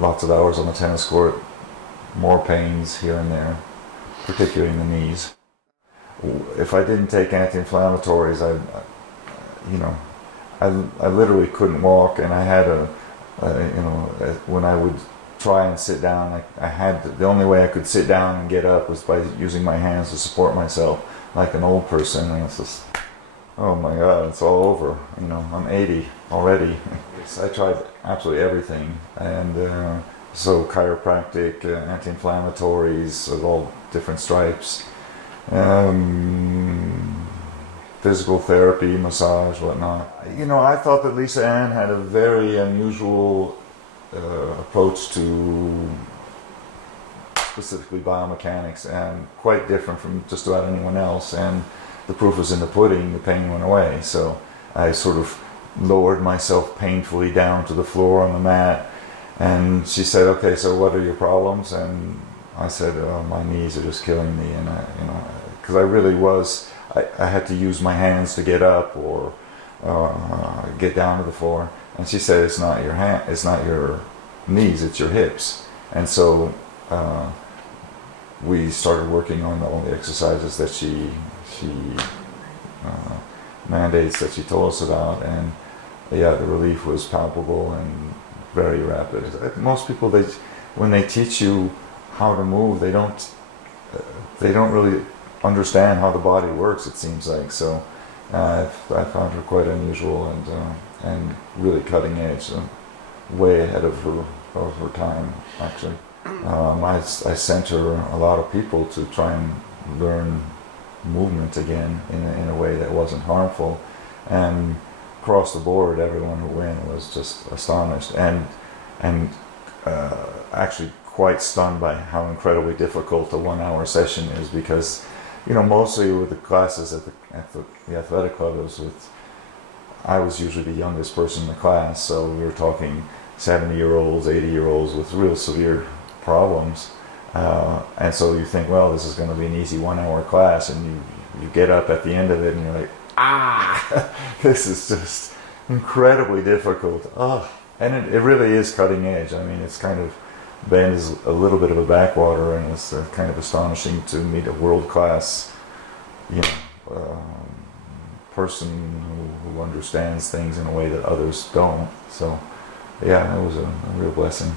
lots of hours on the tennis court, more pains here and there, particularly in the knees. If I didn't take anti-inflammatories, you know, I literally couldn't walk, and I had when I would try and sit down, I had the only way I could sit down and get up was by using my hands to support myself, like an old person, and it's just, oh my God, it's all over. You know, I'm 80 already. I tried absolutely everything, and so chiropractic, anti-inflammatories of all different stripes, physical therapy, massage, whatnot. You know, I thought that Lisa Ann had a very unusual approach to specifically biomechanics, and quite different from just about anyone else, and the proof was in the pudding. The pain went away, so I sort of lowered myself painfully down to the floor on the mat, and she said, okay, so what are your problems? And I said, oh, my knees are just killing me, and because I really was, I had to use my hands to get up or get down to the floor. And she said, it's not your knees, it's your hips. And so we started working on all the exercises that she mandates that she told us about, and yeah, the relief was palpable and very rapid. Most people, when they teach you how to move, they don't really understand how the body works, it seems like. So I found her quite unusual and really cutting edge, way ahead of her time, actually. I sent her a lot of people to try and learn movement again in a way that wasn't harmful, and across the board, everyone who went was just astonished and actually quite stunned by how incredibly difficult a 1 hour session is, because mostly with the classes at the athletic club, I was usually the youngest person in the class, so we were talking 70-year-olds, 80-year-olds with real severe problems, and so you think, well, this is going to be an easy 1 hour class, and you get up at the end of it and you're like, this is just incredibly difficult. And it really is cutting edge. I mean, it's kind of, Bend is a little bit of a backwater, and it's kind of astonishing to meet a world-class, person who understands things in a way that others don't. So, yeah, it was a real blessing.